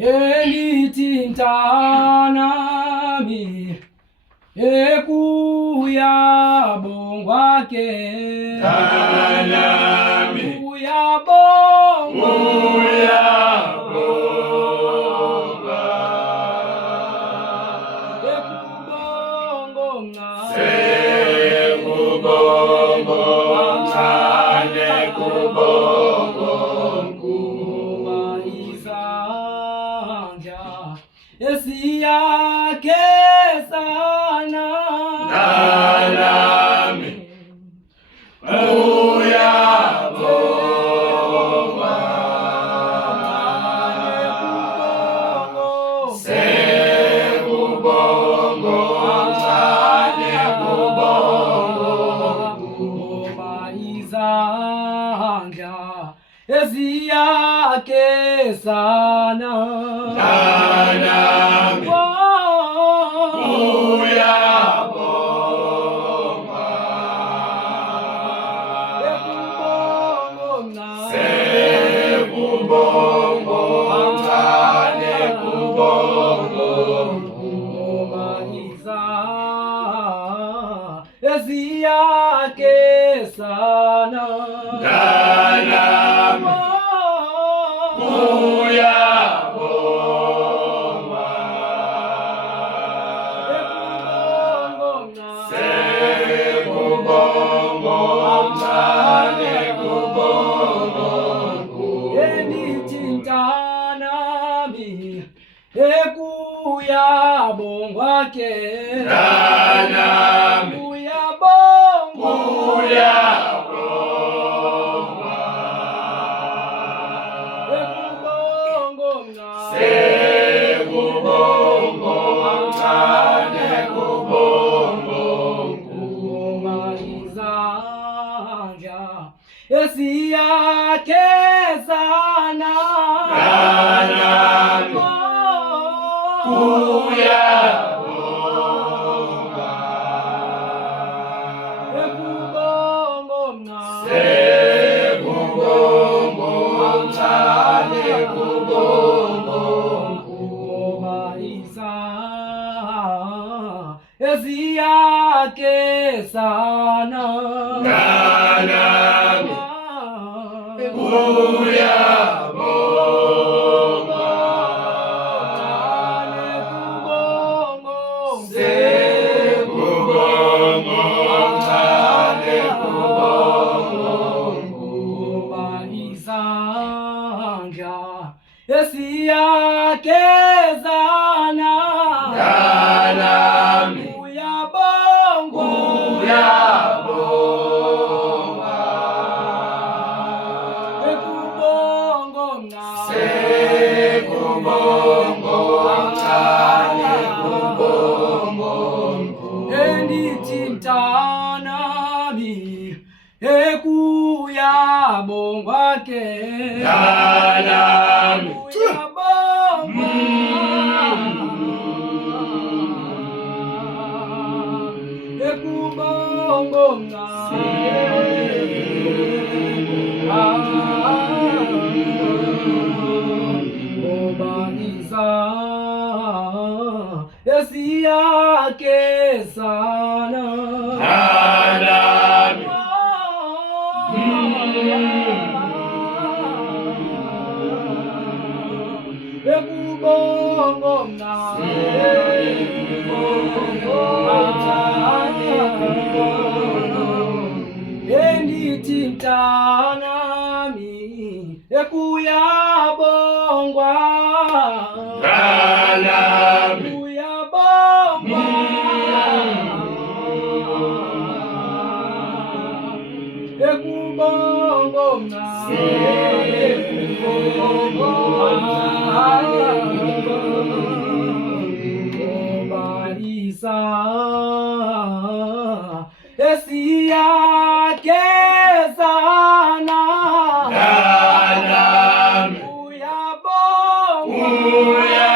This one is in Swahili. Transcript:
Elitintanami ekuyabongwake tanami uyabongwa sekubongo mncane kubongo izandla esiyakhe sana tanami uyabongwa sekubongo mncane kubongo izandla esiyakhe sana tanami sekubongo mncane kubongo esiyakhe sana tanami uyabongwa sekubongo mncane kubongo Elitintanami ekuyabongwake tanami uyabongwa sekubongo mncane kubongo izandla esiyakhe sana tanami uyabongwa sekubongo mncane kubongo esiyakhe sana tanami uyabongwa sekubongo mncane kubongo izandla esiyakhe sana tanami uyabongwa sekubongo mncane kubongo Elitintanami ekuyabongwake tanami ekubongo esiyakhe sana tanami ekubongo Elitintanami ekuyabongwa tanami uyabongwa ekubongo esiyakhe sana tanami uyabongwa uyabongwa